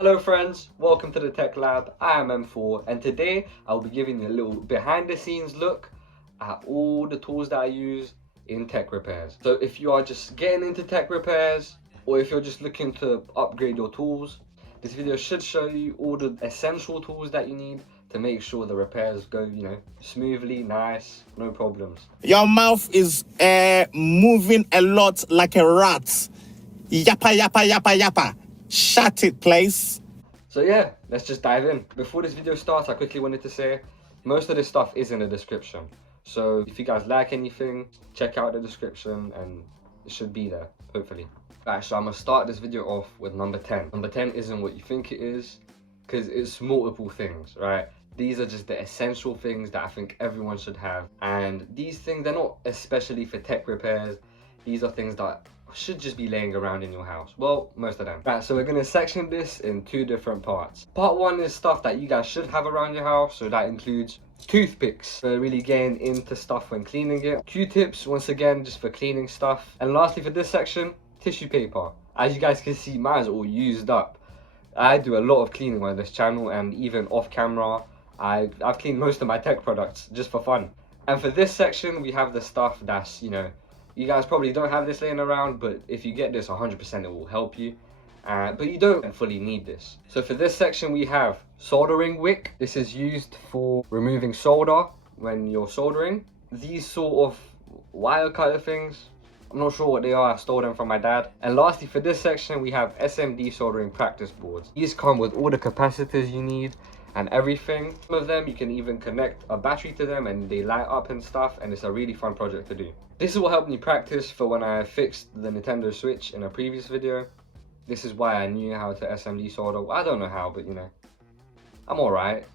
Hello friends, welcome to the Tech Lab. I am M4 and today I'll be giving you a little behind the scenes look at all the tools that I use in tech repairs. So if you are just getting into tech repairs or if you're just looking to upgrade your tools, this video should show you all the essential tools that you need to make sure the repairs go, smoothly, nice, no problems. Your mouth is moving a lot like a rat. Yappa, yappa, yappa, yappa. Shut it, please. So yeah, let's just dive in. Before this video starts, I quickly wanted to say, most of this stuff is in the description. So if you guys like anything, check out the description and it should be there, hopefully. Alright, so I'm gonna start this video off with number 10. Number 10 isn't what you think it is, because it's multiple things, right? These are just the essential things that I think everyone should have. And these things, they're not especially for tech repairs. These are things that should just be laying around in your house. Well, most of them. Right, so we're gonna section this in two different parts. Part one is stuff that you guys should have around your house. So that includes toothpicks for really getting into stuff when cleaning it. Q-tips, once again, just for cleaning stuff. And lastly for this section, tissue paper. As you guys can see, mine's all used up. I do a lot of cleaning on this channel and even off camera. I've cleaned most of my tech products just for fun. And for this section, we have the stuff that's, you guys probably don't have this laying around, but if you get this, 100% it will help you. But you don't fully need this. So for this section, we have soldering wick. This is used for removing solder when you're soldering. These sort of wire cutter things, I'm not sure what they are. I stole them from my dad. And lastly, for this section, we have SMD soldering practice boards. These come with all the capacitors you need and everything. Some of them, you can even connect a battery to them and they light up and stuff, and it's a really fun project to do. This is what helped me practice for when I fixed the Nintendo Switch in a previous video. This is why I knew how to SMD solder. Well, I don't know how, but I'm alright.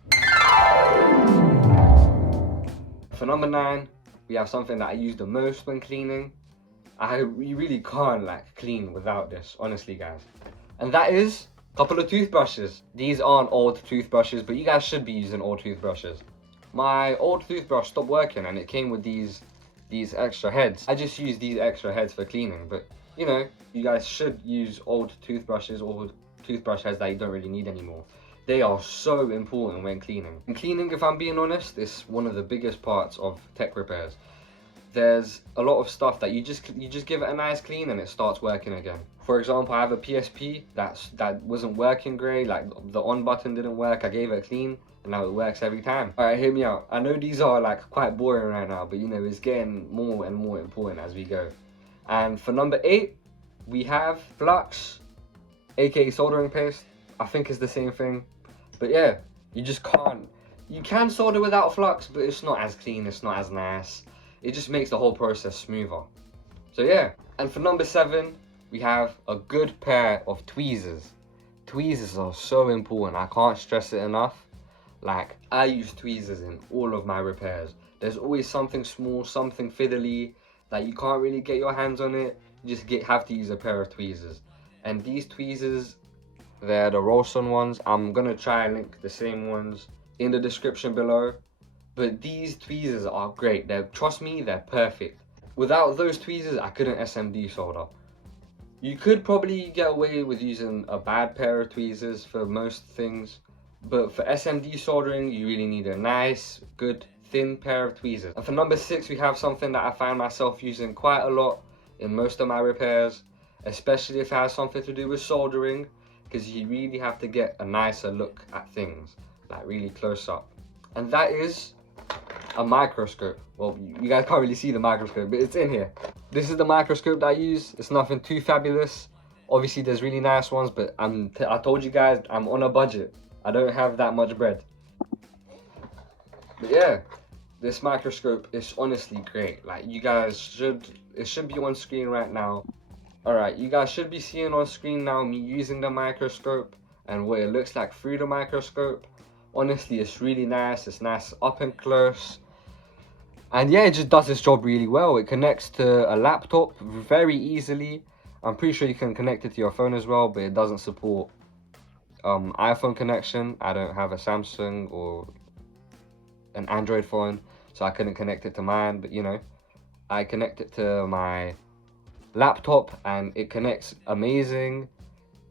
For number 9, we have something that I use the most when cleaning. You really can't clean without this, honestly guys. And that is a couple of toothbrushes. These aren't old toothbrushes, but you guys should be using old toothbrushes. My old toothbrush stopped working and it came with these extra heads. I just use these extra heads for cleaning, but you guys should use old toothbrushes or toothbrush heads that you don't really need anymore. They are so important when cleaning. And cleaning, if I'm being honest, is one of the biggest parts of tech repairs. There's a lot of stuff that you just give it a nice clean and it starts working again. For example, I have a PSP that wasn't working great, like the on button didn't work. I gave it a clean and now it works every time. Alright, hear me out. I know these are quite boring right now, but it's getting more and more important as we go. And for number 8, we have flux, aka soldering paste. I think it's the same thing, but yeah, you can solder without flux, but it's not as clean, it's not as nice. It just makes the whole process smoother. So yeah, and for number 7, we have a good pair of tweezers. Tweezers are so important, I can't stress it enough. I use tweezers in all of my repairs. There's always something small, something fiddly that you can't really get your hands on it. You just have to use a pair of tweezers. And these tweezers, they're the Rawson ones. I'm gonna try and link the same ones in the description below. But these tweezers are great. Trust me, they're perfect. Without those tweezers, I couldn't SMD solder. You could probably get away with using a bad pair of tweezers for most things, but for SMD soldering, you really need a nice, good, thin pair of tweezers. And for number 6, we have something that I find myself using quite a lot in most of my repairs, especially if it has something to do with soldering, because you really have to get a nicer look at things, really close up. And that is a microscope. Well, you guys can't really see the microscope, but it's in here. This is the microscope that I use. It's nothing too fabulous. Obviously, there's really nice ones, but I told you guys, I'm on a budget. I don't have that much bread. But yeah, this microscope is honestly great. It should be on screen right now. Alright, you guys should be seeing on screen now me using the microscope and what it looks like through the microscope. Honestly, it's really nice. It's nice up and close. And yeah, it just does its job really well. It connects to a laptop very easily. I'm pretty sure you can connect it to your phone as well, but it doesn't support iPhone connection. I don't have a Samsung or an Android phone, so I couldn't connect it to mine. But I connect it to my laptop and it connects amazing.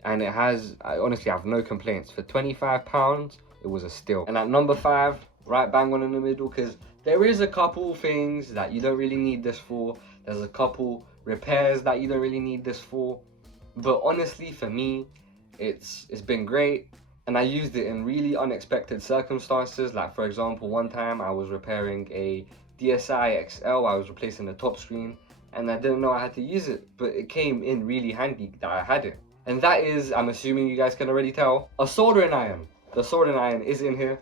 and I honestly have no complaints. For £25, it was a steal. And at number 5, right bang on in the middle, because there is a couple things that you don't really need this for. There's a couple repairs that you don't really need this for. But honestly, for me, it's been great. And I used it in really unexpected circumstances. Like for example, one time I was repairing a DSi XL. I was replacing the top screen, and I didn't know I had to use it, but it came in really handy that I had it. And that is, I'm assuming you guys can already tell, a soldering iron. The soldering iron is in here.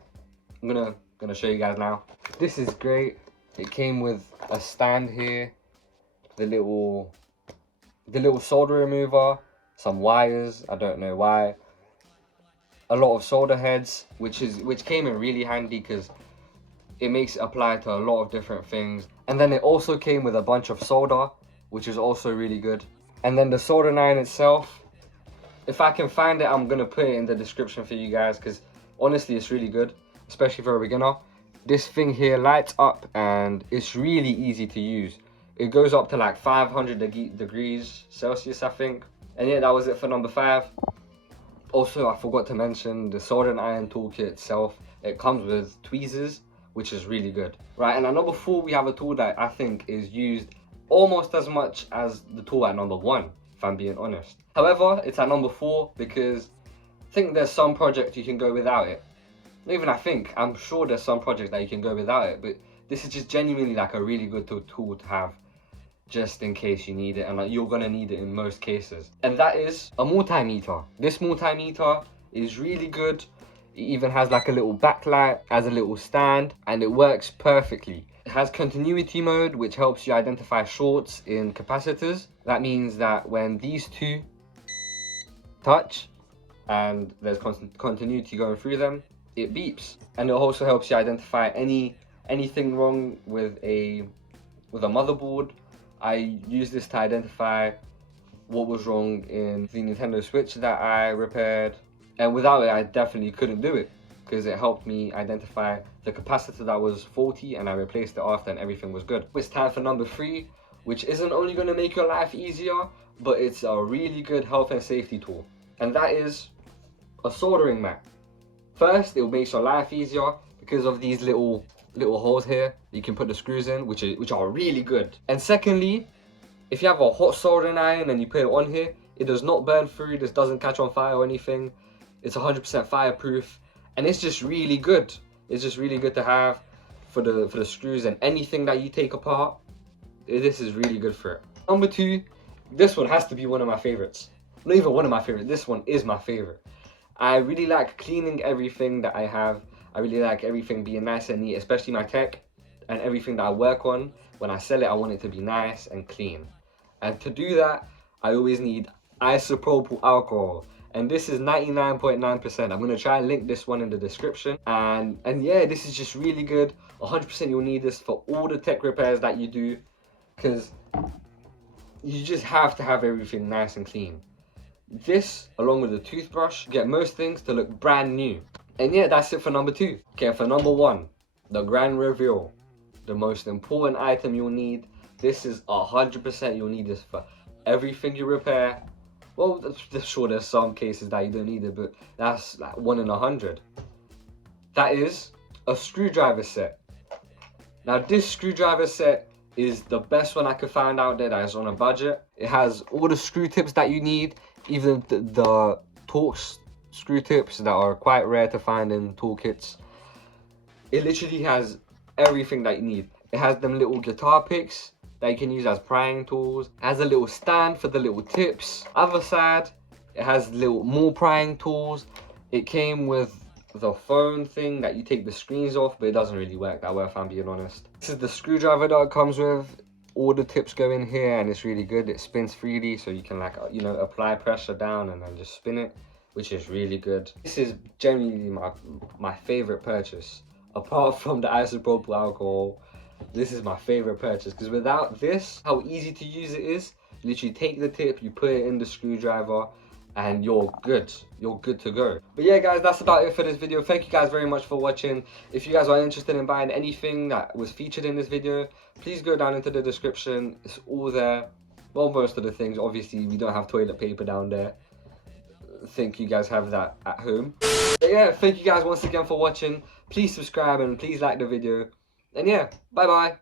I'm gonna show you guys now. This is great. It came with a stand here, the little solder remover, some wires, I don't know why, a lot of solder heads, which came in really handy because it makes it apply to a lot of different things. And then it also came with a bunch of solder, which is also really good. And then the soldering iron itself, if I can find it, I'm gonna put it in the description for you guys, because honestly it's really good, especially for a beginner. This thing here lights up and it's really easy to use. It goes up to like 500 degrees Celsius, I think. And yeah, that was it for number 5. Also, I forgot to mention the soldering iron toolkit itself. It comes with tweezers, which is really good. Right, and at number 4, we have a tool that I think is used almost as much as the tool at number 1, if I'm being honest. However, it's at number 4 because I think there's some projects you can go without it. Not even I think, I'm sure there's some projects that you can go without it, but this is just genuinely like a really good tool to have just in case you need it, and like you're gonna need it in most cases. And that is a multimeter. This multimeter is really good. It even has like a little backlight, has a little stand, and it works perfectly. It has continuity mode, which helps you identify shorts in capacitors. That means that when these two touch and there's continuity going through them, it beeps. And it also helps you identify anything wrong with a motherboard. I use this to identify what was wrong in the Nintendo Switch that I repaired, and without it I definitely couldn't do it, because it helped me identify the capacitor that was faulty and I replaced it after and everything was good. It's time for number 3, which isn't only going to make your life easier, but it's a really good health and safety tool, and that is a soldering mat. First, it will make your life easier because of these little holes here you can put the screws in, which are really good. And secondly, if you have a hot soldering iron and you put it on here, it does not burn through. This doesn't catch on fire or anything. It's 100% fireproof, and it's just really good. It's just really good to have for the screws and anything that you take apart. This is really good for it. Number 2, this one has to be one of my favorites. Not even one of my favorites, this one is my favorite. I really like cleaning everything that I have. I really like everything being nice and neat, especially my tech and everything that I work on. When I sell it, I want it to be nice and clean. And to do that, I always need isopropyl alcohol. And this is 99.9%. I'm going to try and link this one in the description. And yeah, this is just really good. 100% you'll need this for all the tech repairs that you do, because you just have to have everything nice and clean. This, along with the toothbrush, get most things to look brand new. And yeah, that's it for number 2. Okay, for number 1, the grand reveal. The most important item you'll need. This is 100% you'll need this for everything you repair. Well, sure, there's some cases that you don't need it, but that's like 1 in 100. That is a screwdriver set. Now, this screwdriver set is the best one I could find out there that is on a budget. It has all the screw tips that you need, even the Torx screw tips that are quite rare to find in toolkits. It literally has everything that you need. It has them little guitar picks that you can use as prying tools. It has a little stand for the little tips. Other side, it has more prying tools. It came with the phone thing that you take the screens off, but it doesn't really work that well if I'm being honest. This is the screwdriver that it comes with. All the tips go in here and it's really good. It spins freely, so you can like, apply pressure down and then just spin it, which is really good. This is genuinely my favorite purchase. Apart from the isopropyl alcohol, this is my favorite purchase, because without this, how easy to use it is. You literally take the tip, you put it in the screwdriver, and you're good. You're good to go. But yeah, guys, that's about it for this video. Thank you guys very much for watching. If you guys are interested in buying anything that was featured in this video, please go down into the description. It's all there. Well, most of the things. Obviously, we don't have toilet paper down there. don't think you guys have that at home. But yeah, thank you guys once again for watching. Please subscribe and please like the video. And yeah, bye bye.